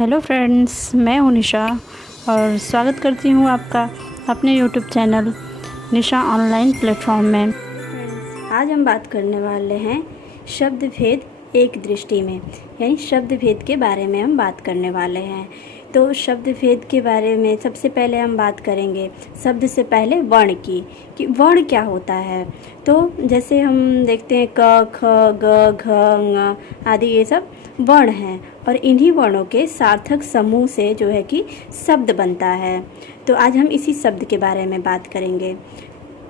Hello friends, मैं हूँ निशा और स्वागत करती हूँ आपका अपने यूट्यूब चैनल निशा ऑनलाइन प्लेटफॉर्म में। फ्रेंड्स, आज हम बात करने वाले हैं शब्द भेद एक दृष्टि में, यानी शब्द भेद के बारे में हम बात करने वाले हैं। तो शब्द भेद के बारे में सबसे पहले हम बात करेंगे शब्द से पहले वर्ण की, कि वर्ण क्या होता है। तो जैसे हम देखते हैं क, ख, ग, घ, ङ आदि ये सब वर्ण हैं और इन्हीं वर्णों के सार्थक समूह से जो है कि शब्द बनता है। तो आज हम इसी शब्द के बारे में बात करेंगे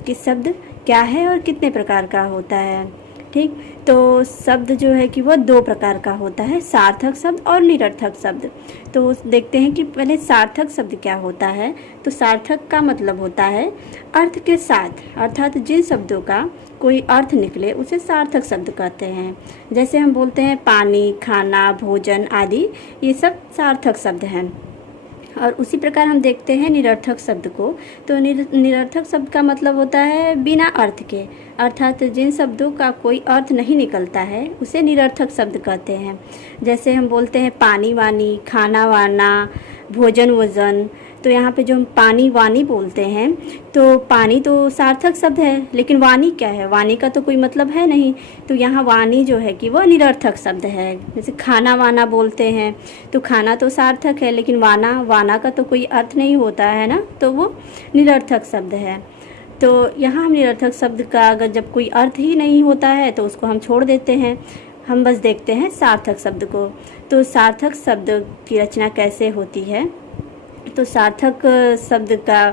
कि शब्द क्या है और कितने प्रकार का होता है। ठीक, तो शब्द जो है कि वह दो प्रकार का होता है, सार्थक शब्द और निरर्थक शब्द। तो देखते हैं कि पहले सार्थक शब्द क्या होता है। तो सार्थक का मतलब होता है अर्थ के साथ, अर्थात जिन शब्दों का कोई अर्थ निकले उसे सार्थक शब्द कहते हैं। जैसे हम बोलते हैं पानी, खाना, भोजन आदि, ये सब सार्थक शब्द हैं। और उसी प्रकार हम देखते हैं निरर्थक शब्द को। तो निरर्थक शब्द का मतलब होता है बिना अर्थ के, अर्थात जिन शब्दों का कोई अर्थ नहीं निकलता है उसे निरर्थक शब्द कहते हैं। जैसे हम बोलते हैं पानी वानी, खाना वाना, भोजन वजन। तो यहाँ पे जो हम पानी वानी बोलते हैं, तो पानी तो सार्थक शब्द है, लेकिन वानी क्या है, वानी का तो कोई मतलब है नहीं। तो यहाँ वानी जो है कि वह निरर्थक शब्द है। जैसे खाना वाना बोलते हैं, तो खाना तो सार्थक है, लेकिन वाना वाना का तो कोई अर्थ नहीं होता है ना, तो वो निरर्थक शब्द है। तो यहाँ हम निरर्थक शब्द का अगर जब कोई अर्थ ही नहीं होता है तो उसको हम छोड़ देते हैं, हम बस देखते हैं सार्थक शब्द को। तो सार्थक शब्द की रचना कैसे होती है, तो सार्थक शब्द का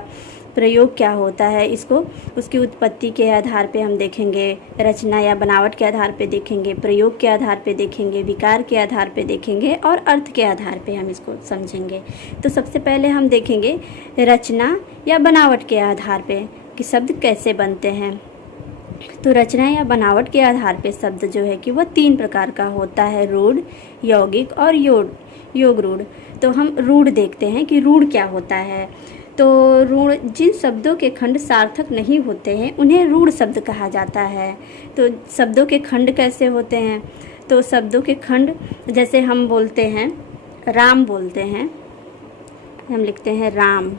प्रयोग क्या होता है, इसको उसकी उत्पत्ति के आधार पे हम देखेंगे, रचना या बनावट के आधार पे देखेंगे, प्रयोग के आधार पे देखेंगे, विकार के आधार पे देखेंगे और अर्थ के आधार पे हम इसको समझेंगे। तो सबसे पहले हम देखेंगे रचना या बनावट के आधार पे कि शब्द कैसे बनते हैं। तो रचना या बनावट के आधार पे शब्द जो है कि वह तीन प्रकार का होता है, रूढ़, यौगिक और योग रूढ़। तो हम रूढ़ देखते हैं कि रूढ़ क्या होता है। तो रूढ़, जिन शब्दों के खंड सार्थक नहीं होते हैं उन्हें रूढ़ शब्द कहा जाता है। तो शब्दों के खंड कैसे होते हैं, तो शब्दों के खंड जैसे हम बोलते हैं राम बोलते हैं, हम लिखते हैं राम।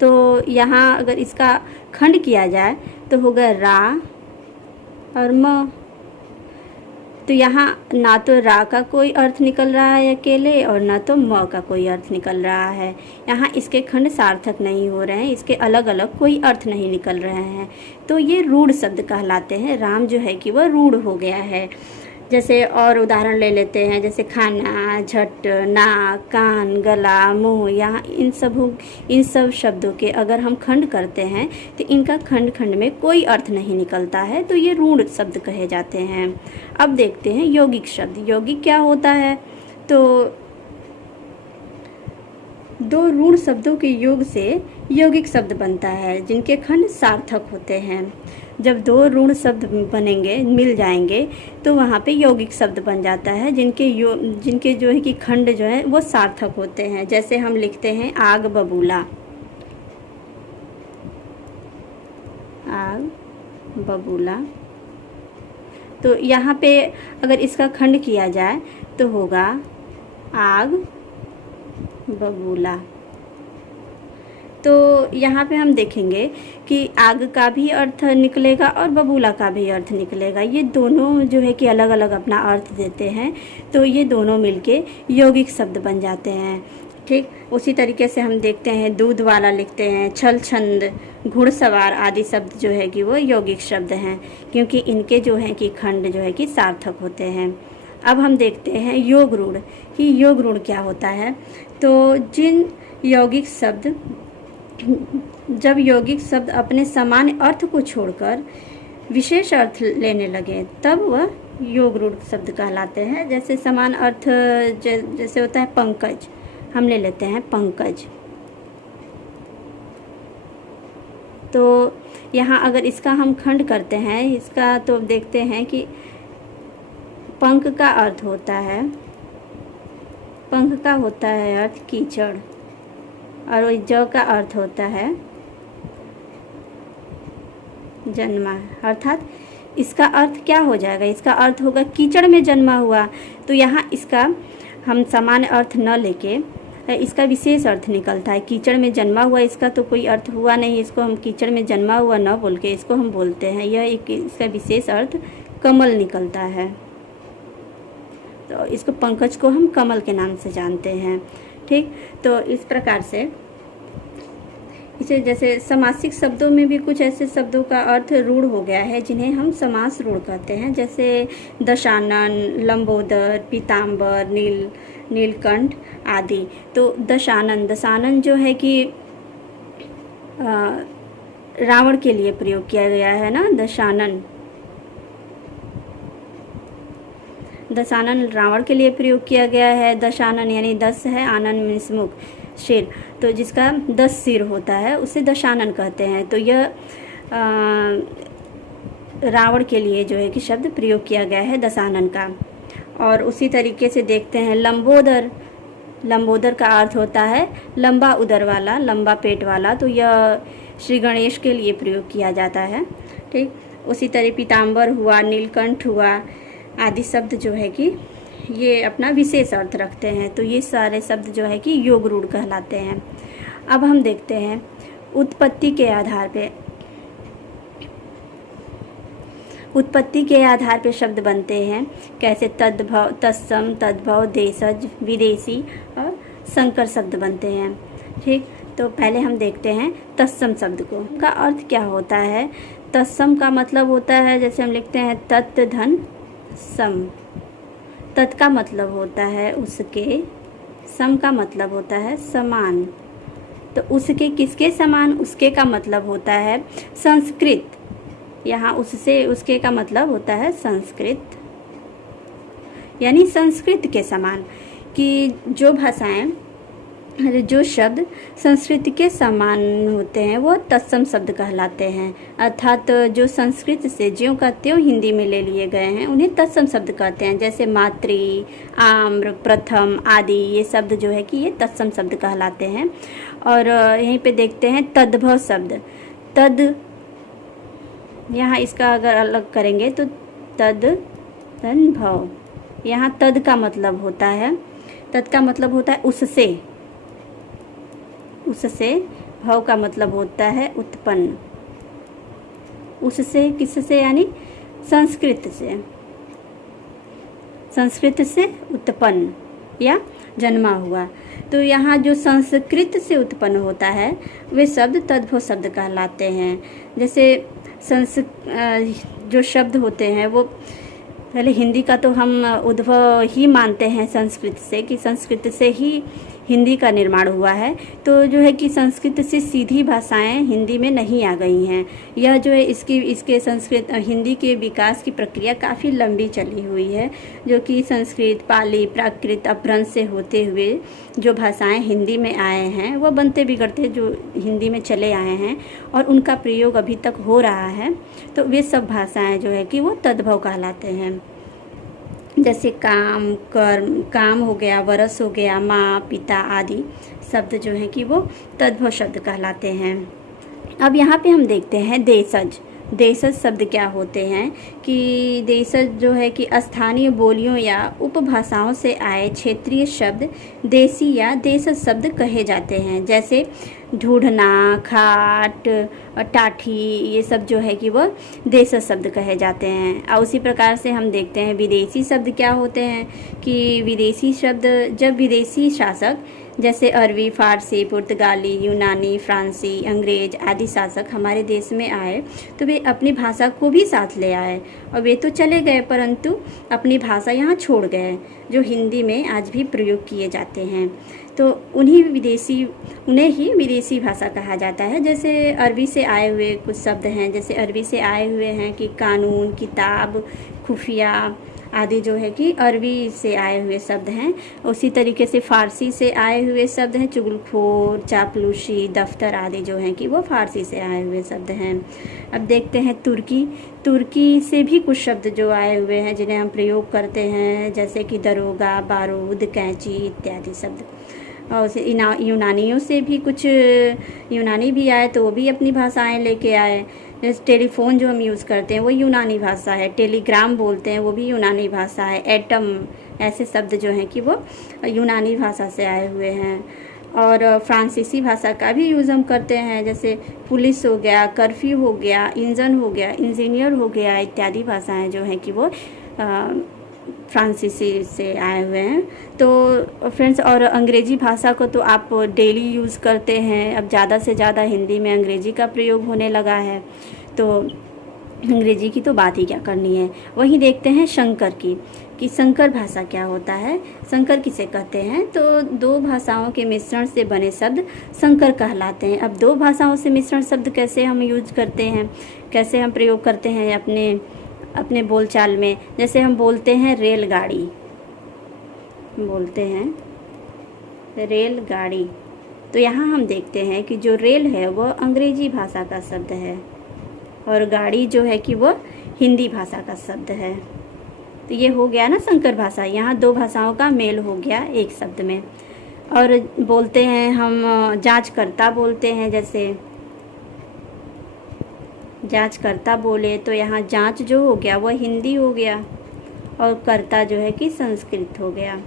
तो यहाँ अगर इसका खंड किया जाए तो होगा रा और म। तो यहाँ ना तो रा का कोई अर्थ निकल रहा है अकेले और ना तो म का कोई अर्थ निकल रहा है। यहाँ इसके खंड सार्थक नहीं हो रहे हैं, इसके अलग अलग कोई अर्थ नहीं निकल रहे हैं, तो ये रूढ़ शब्द कहलाते हैं। राम जो है कि वह रूढ़ हो गया है। जैसे और उदाहरण ले लेते हैं, जैसे खाना, झट, नाक, कान, गला, मुँह। यहाँ इन सब शब्दों के अगर हम खंड करते हैं तो इनका खंड खंड में कोई अर्थ नहीं निकलता है, तो ये रूढ़ शब्द कहे जाते हैं। अब देखते हैं यौगिक शब्द। यौगिक क्या होता है, तो दो रूढ़ शब्दों के योग से यौगिक शब्द बनता है जिनके खंड सार्थक होते हैं। जब दो रूढ़ शब्द बनेंगे, मिल जाएंगे, तो वहाँ पे यौगिक शब्द बन जाता है जिनके जो है कि खंड जो है वो सार्थक होते हैं। जैसे हम लिखते हैं आग बबूला, आग बबूला। तो यहाँ पे अगर इसका खंड किया जाए तो होगा आग बबूला। तो यहाँ पे हम देखेंगे कि आग का भी अर्थ निकलेगा और बबूला का भी अर्थ निकलेगा। ये दोनों जो है कि अलग अलग अपना अर्थ देते हैं, तो ये दोनों मिलके यौगिक शब्द बन जाते हैं। ठीक, उसी तरीके से हम देखते हैं दूध वाला लिखते हैं, छल छंद, घुड़सवार आदि शब्द जो है कि वो यौगिक शब्द हैं, क्योंकि इनके जो है कि खंड जो है कि सार्थक होते हैं। अब हम देखते हैं योग रूढ़, कि योग रूढ़ क्या होता है। तो जब यौगिक शब्द अपने सामान्य अर्थ को छोड़कर विशेष अर्थ लेने लगे तब वह योग रूढ़ शब्द कहलाते हैं। जैसे समान अर्थ जैसे होता है पंकज, हम ले लेते हैं पंकज। तो यहाँ अगर इसका हम खंड करते हैं, इसका तो देखते हैं कि पंख का अर्थ होता है, पंख का होता है अर्थ कीचड़, और ज का अर्थ होता है जन्मा, अर्थात इसका अर्थ क्या हो जाएगा, इसका अर्थ होगा कीचड़ में जन्मा हुआ। तो यहाँ इसका हम सामान्य अर्थ न लेके इसका विशेष अर्थ निकलता है। कीचड़ में जन्मा हुआ, इसका तो कोई अर्थ हुआ नहीं, इसको हम कीचड़ में जन्मा हुआ न बोल के इसको हम बोलते हैं, यह एक इसका विशेष अर्थ कमल निकलता है। तो इसको पंकज को हम कमल के नाम से जानते हैं। ठीक, तो इस प्रकार से इसे जैसे समासिक शब्दों में भी कुछ ऐसे शब्दों का अर्थ रूढ़ हो गया है जिन्हें हम समास रूढ़ कहते हैं, जैसे दशानन, लंबोदर, पीताम्बर, नीलकंठ आदि। तो दशानन जो है कि रावण के लिए प्रयोग किया गया है ना, दशानन रावण के लिए प्रयोग किया गया है। दशानन यानी 10 है, आनन मीन्स मुख, सिर, तो जिसका 10 सिर होता है उसे दशानन कहते हैं। तो यह रावण के लिए जो है कि शब्द प्रयोग किया गया है दशानन का। और उसी तरीके से देखते हैं लंबोदर का अर्थ होता है लंबा उदर वाला, लंबा पेट वाला, तो यह श्री गणेश के लिए प्रयोग किया जाता है। ठीक, उसी तरह पीताम्बर हुआ, नीलकंठ हुआ आदि शब्द जो है कि ये अपना विशेष अर्थ रखते हैं। तो ये सारे शब्द जो है कि योग रूढ़ कहलाते हैं। अब हम देखते हैं उत्पत्ति के आधार पे शब्द बनते हैं कैसे। तद्भव, तत्सम, तद्भव, देशज, विदेशी और संकर शब्द बनते हैं। ठीक, तो पहले हम देखते हैं तत्सम शब्द को, का अर्थ क्या होता है। तत्सम का मतलब होता है, जैसे हम लिखते हैं तत् धन सम, तत् का मतलब होता है उसके, सम का मतलब होता है समान। तो उसके किसके समान, उसके का मतलब होता है संस्कृत, यहाँ उससे उसके का मतलब होता है संस्कृत, यानी संस्कृत के समान। कि जो भाषाएं, जो शब्द संस्कृत के समान होते हैं वो तत्सम शब्द कहलाते हैं। अर्थात जो संस्कृत से ज्यों का त्यों हिंदी में ले लिए गए हैं उन्हें तत्सम शब्द कहते हैं। जैसे मातृ, आम्र, प्रथम आदि ये शब्द जो है कि ये तत्सम शब्द कहलाते हैं। और यहीं पे देखते हैं तद्भव शब्द, तद, यहाँ इसका अगर अलग करेंगे तो तद्भव, यहाँ तद का मतलब होता है, तद का मतलब होता है उससे, भव का मतलब होता है उत्पन्न, उससे किससे, यानी संस्कृत से उत्पन्न या जन्मा हुआ। तो यहाँ जो संस्कृत से उत्पन्न होता है वे शब्द तद्भव शब्द कहलाते हैं। जैसे जो शब्द होते हैं वो पहले हिंदी का तो हम उद्भव ही मानते हैं संस्कृत से, कि संस्कृत से ही हिंदी का निर्माण हुआ है। तो जो है कि संस्कृत से सीधी भाषाएं हिंदी में नहीं आ गई हैं। यह जो है इसके संस्कृत हिंदी के विकास की प्रक्रिया काफ़ी लंबी चली हुई है, जो कि संस्कृत, पाली, प्राकृत, अपभ्रंश से होते हुए जो भाषाएं हिंदी में आए हैं वह बनते बिगड़ते जो हिंदी में चले आए हैं और उनका प्रयोग अभी तक हो रहा है। तो वे सब भाषाएं जो है कि वो तद्भव कहलाते हैं। जैसे काम, कर्म, काम हो गया, वरस हो गया, माँ, पिता आदि शब्द जो हैं कि वो तद्भव शब्द कहलाते हैं। अब यहाँ पे हम देखते हैं देशज। देशज शब्द क्या होते हैं कि देशज जो है कि स्थानीय बोलियों या उपभाषाओं से आए क्षेत्रीय शब्द देसी या देशज शब्द कहे जाते हैं। जैसे ढूंढना, खाट, टाठी, ये सब जो है कि वो देशज शब्द कहे जाते हैं। और उसी प्रकार से हम देखते हैं विदेशी शब्द क्या होते हैं कि विदेशी शब्द जब विदेशी शासक जैसे अरबी, फारसी, पुर्तगाली, यूनानी, फ्रांसी, अंग्रेज आदि शासक हमारे देश में आए तो वे अपनी भाषा को भी साथ ले आए और वे तो चले गए परंतु अपनी भाषा यहाँ छोड़ गए, जो हिंदी में आज भी प्रयोग किए जाते हैं। तो उन्हें ही विदेशी भाषा कहा जाता है। जैसे अरबी से आए हुए कुछ शब्द हैं, जैसे अरबी से आए हुए हैं कि कानून, किताब, खुफिया आदि जो है कि अरबी से आए हुए शब्द हैं। उसी तरीके से फ़ारसी से आए हुए शब्द हैं चुगलखोर, चापलूसी, दफ्तर आदि जो हैं कि वो फ़ारसी से आए हुए शब्द हैं। अब देखते हैं तुर्की से भी कुछ शब्द जो आए हुए हैं जिन्हें हम प्रयोग करते हैं, जैसे कि दरोगा, बारूद, कैंची इत्यादि शब्द। और उसे यूनानियों से भी कुछ यूनानी भी आए तो वो भी अपनी भाषाएं लेके आए, जैसे टेलीफोन जो हम यूज़ करते हैं वो यूनानी भाषा है, टेलीग्राम बोलते हैं वो भी यूनानी भाषा है, एटम, ऐसे शब्द जो हैं कि वो यूनानी भाषा से आए हुए हैं। और फ्रांसीसी भाषा का भी यूज़ हम करते हैं, जैसे पुलिस हो गया, कर्फ्यू हो गया, इंजन हो गया, इंजीनियर हो गया, इत्यादि भाषाएं जो हैं कि वो फ्रांसीसी से आए हुए हैं। तो फ्रेंड्स, और अंग्रेज़ी भाषा को तो आप डेली यूज़ करते हैं, अब ज़्यादा से ज़्यादा हिंदी में अंग्रेज़ी का प्रयोग होने लगा है, तो अंग्रेज़ी की तो बात ही क्या करनी है। वहीं देखते हैं शंकर की, कि संकर भाषा क्या होता है, संकर किसे कहते हैं। तो दो भाषाओं के मिश्रण से बने शब्द संकर कहलाते हैं। अब दो भाषाओं से मिश्रण शब्द कैसे हम यूज करते हैं, कैसे हम प्रयोग करते हैं अपने बोलचाल में। जैसे हम बोलते हैं रेलगाड़ी, बोलते हैं रेलगाड़ी, तो यहाँ हम देखते हैं कि जो रेल है वो अंग्रेजी भाषा का शब्द है और गाड़ी जो है कि वो हिंदी भाषा का शब्द है। तो ये हो गया ना संकर भाषा, यहाँ दो भाषाओं का मेल हो गया एक शब्द में। और बोलते हैं हम जांचकर्ता बोलते हैं, जैसे जांचकर्ता बोले तो यहाँ जांच जो हो गया वह हिंदी हो गया और कर्ता जो है कि संस्कृत हो गया।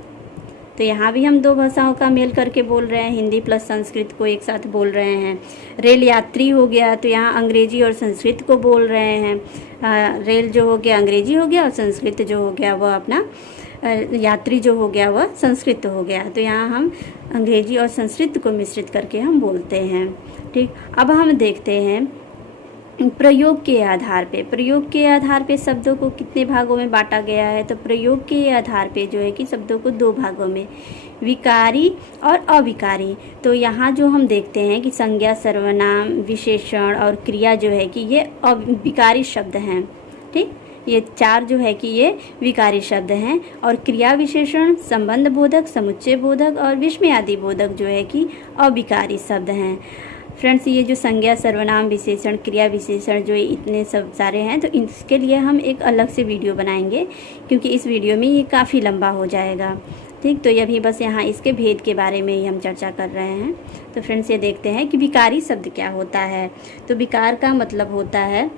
तो यहाँ भी हम दो भाषाओं का मेल करके बोल रहे हैं, हिंदी प्लस संस्कृत को एक साथ बोल रहे हैं। रेल यात्री हो गया तो यहाँ अंग्रेजी और संस्कृत को बोल रहे हैं। रेल जो हो गया अंग्रेजी हो गया और संस्कृत जो हो गया वह अपना यात्री जो हो गया वह संस्कृत हो गया। तो यहाँ हम अंग्रेजी और संस्कृत को मिश्रित करके हम बोलते हैं। ठीक, अब हम देखते हैं प्रयोग के आधार पे शब्दों को कितने भागों में बांटा गया है। तो प्रयोग के आधार पे जो है कि शब्दों को दो भागों में, विकारी और अविकारी। तो यहाँ जो हम देखते हैं कि संज्ञा, सर्वनाम, विशेषण और क्रिया जो है कि ये विकारी शब्द हैं। ठीक, ये चार जो है कि ये विकारी शब्द हैं और क्रिया, विशेषण, संबंध बोधक, समुच्चय बोधक और विस्मयादि बोधक जो है कि अविकारी शब्द हैं। फ्रेंड्स, ये जो संज्ञा, सर्वनाम, विशेषण, क्रिया विशेषण जो इतने सब सारे हैं, तो इसके लिए हम एक अलग से वीडियो बनाएंगे क्योंकि इस वीडियो में ये काफ़ी लंबा हो जाएगा। ठीक, तो ये भी बस यहाँ इसके भेद के बारे में ही हम चर्चा कर रहे हैं। तो फ्रेंड्स, ये देखते हैं कि विकारी शब्द क्या होता है। तो विकार का मतलब होता है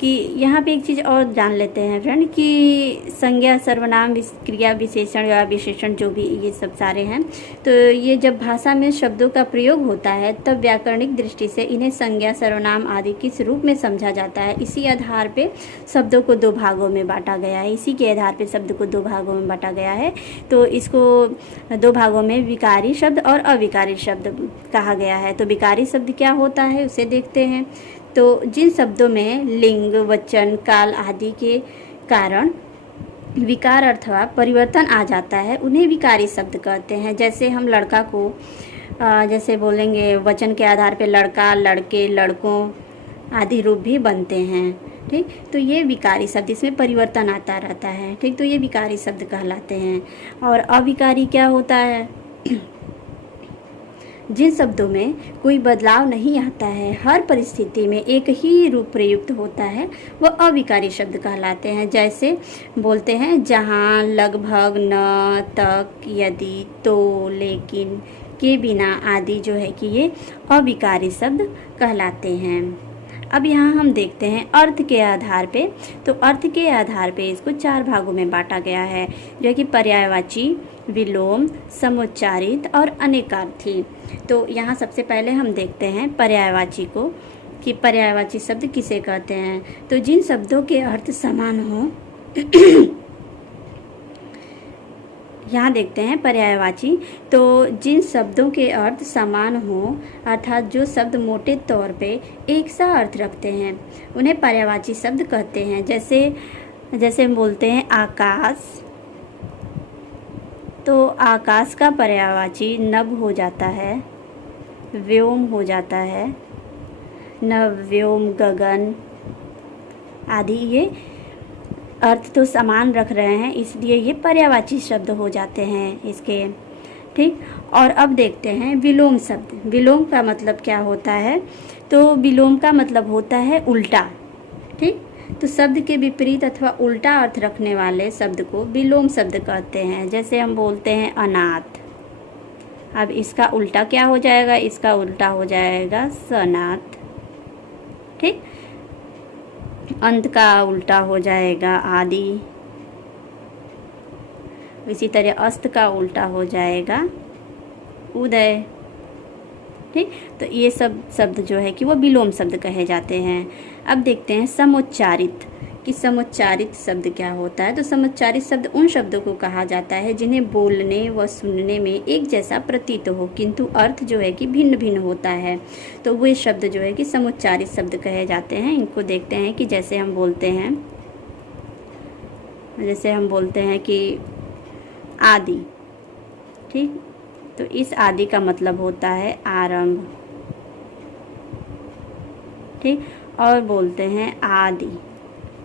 कि यहाँ पे एक चीज़ और जान लेते हैं फ्रेंड, कि संज्ञा, सर्वनाम, क्रिया विशेषण या विशेषण जो भी ये सब सारे हैं, तो ये जब भाषा में शब्दों का प्रयोग होता है तब व्याकरणिक दृष्टि से इन्हें संज्ञा, सर्वनाम आदि किस रूप में समझा जाता है। इसी आधार पे शब्दों को दो भागों में बांटा गया है, इसी के आधार पे शब्द को दो भागों में बांटा गया है। तो इसको दो भागों में विकारी शब्द और अविकारी शब्द कहा गया है। तो विकारी शब्द क्या होता है उसे देखते हैं। तो जिन शब्दों में लिंग, वचन, काल आदि के कारण विकार अथवा परिवर्तन आ जाता है उन्हें विकारी शब्द कहते हैं। जैसे हम लड़का को जैसे बोलेंगे वचन के आधार पे लड़का, लड़के, लड़कों आदि रूप भी बनते हैं। ठीक, तो ये विकारी शब्द, इसमें परिवर्तन आता रहता है। ठीक, तो ये विकारी शब्द कहलाते हैं। और अविकारी क्या होता है, जिन शब्दों में कोई बदलाव नहीं आता है, हर परिस्थिति में एक ही रूप प्रयुक्त होता है, वह अविकारी शब्द कहलाते हैं। जैसे बोलते हैं जहाँ, लगभग, न, तक, यदि, तो, लेकिन, के बिना आदि जो है कि ये अविकारी शब्द कहलाते हैं। अब यहाँ हम देखते हैं अर्थ के आधार पे। तो अर्थ के आधार पे इसको चार भागों में बांटा गया है, जो कि पर्यायवाची, विलोम, समुच्चारित और अनेकार्थी। तो यहाँ सबसे पहले हम देखते हैं पर्यायवाची को, कि पर्यायवाची शब्द किसे कहते हैं। तो जिन शब्दों के अर्थ समान हो यहाँ देखते हैं पर्यायवाची, तो जिन शब्दों के अर्थ समान हो, अर्थात जो शब्द मोटे तौर पे एक सा अर्थ रखते हैं, उन्हें पर्यायवाची शब्द कहते हैं। जैसे हम बोलते हैं आकाश, तो आकाश का पर्यायवाची नभ हो जाता है, व्योम हो जाता है, नभ, व्योम, गगन आदि। ये अर्थ तो समान रख रहे हैं, इसलिए ये पर्यायवाची शब्द हो जाते हैं इसके। ठीक, और अब देखते हैं विलोम शब्द। विलोम का मतलब क्या होता है, तो विलोम का मतलब होता है उल्टा। ठीक, तो शब्द के विपरीत अथवा उल्टा अर्थ रखने वाले शब्द को विलोम शब्द कहते हैं। जैसे हम बोलते हैं अनाथ, अब इसका उल्टा क्या हो जाएगा, इसका उल्टा हो जाएगा सनाथ। ठीक, अंत का उल्टा हो जाएगा आदि। इसी तरह अस्त का उल्टा हो जाएगा उदय। ठीक, तो ये सब शब्द जो है कि वो विलोम शब्द कहे जाते हैं। अब देखते हैं समुच्चारित, कि समुच्चारित शब्द क्या होता है। तो समुच्चारित शब्द उन शब्दों को कहा जाता है जिन्हें बोलने व सुनने में एक जैसा प्रतीत हो, किंतु अर्थ जो है कि भिन्न भिन्न होता है। तो वे शब्द जो है कि समुच्चारित शब्द कहे जाते हैं। इनको देखते हैं कि जैसे हम बोलते हैं कि आदि। ठीक, तो इस आदि का मतलब होता है आरंभ। ठीक, और बोलते हैं आदि।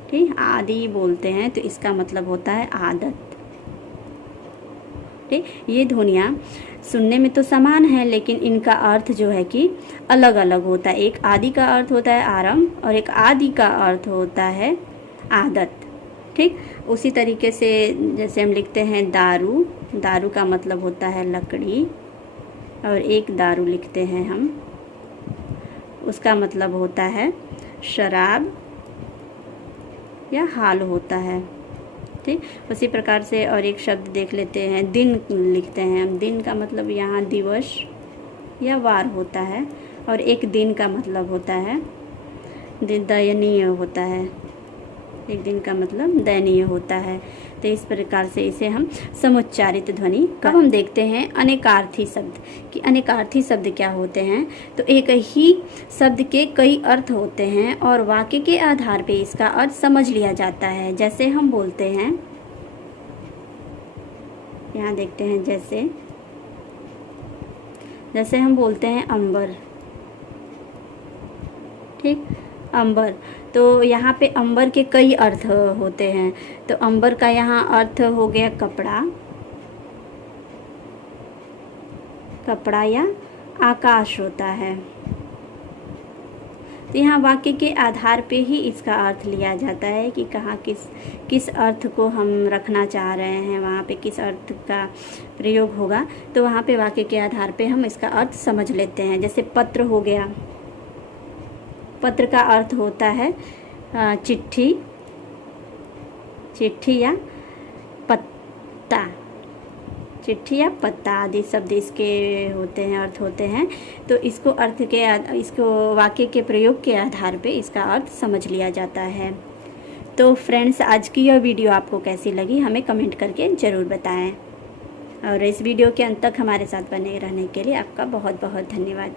ठीक, आदि बोलते हैं तो इसका मतलब होता है आदत। ठीक, ये ध्वनियाँ सुनने में तो समान है, लेकिन इनका अर्थ जो है कि अलग अलग होता है। एक आदि का अर्थ होता है आरंभ और एक आदि का अर्थ होता है आदत। ठीक, उसी तरीके से जैसे हम लिखते हैं दारू, दारू का मतलब होता है लकड़ी, और एक दारू लिखते हैं हम, उसका मतलब होता है शराब या हाल होता है। ठीक, उसी प्रकार से और एक शब्द देख लेते हैं, दिन लिखते हैं हम, दिन का मतलब यहाँ दिवस या वार होता है, और एक दिन का मतलब होता है दयनीय होता है। एक दिन का मतलब दयनीय होता है। तो इस प्रकार से इसे हम समुच्चारित ध्वनि। अब हम देखते हैं अनेकार्थी शब्द, कि अनेकार्थी शब्द क्या होते हैं। तो एक ही शब्द के कई अर्थ होते हैं और वाक्य के आधार पे इसका अर्थ समझ लिया जाता है। जैसे हम बोलते हैं, यहाँ देखते हैं, जैसे हम बोलते हैं अंबर। ठीक, अंबर, तो यहाँ पे अंबर के कई अर्थ होते हैं। तो अंबर का यहाँ अर्थ हो गया कपड़ा, कपड़ा या आकाश होता है। तो यहाँ वाक्य के आधार पे ही इसका अर्थ लिया जाता है कि कहाँ किस अर्थ को हम रखना चाह रहे हैं, वहाँ पे किस अर्थ का प्रयोग होगा। तो वहाँ पे वाक्य के आधार पे हम इसका अर्थ समझ लेते हैं। जैसे पत्र हो गया, पत्र का अर्थ होता है चिट्ठी, चिट्ठी या पत्ता, चिट्ठी या पत्ता आदि शब्द इसके होते हैं, अर्थ होते हैं। तो इसको वाक्य के प्रयोग के आधार पे इसका अर्थ समझ लिया जाता है। तो फ्रेंड्स, आज की यह वीडियो आपको कैसी लगी हमें कमेंट करके ज़रूर बताएं, और इस वीडियो के अंत तक हमारे साथ बने रहने के लिए आपका बहुत बहुत धन्यवाद।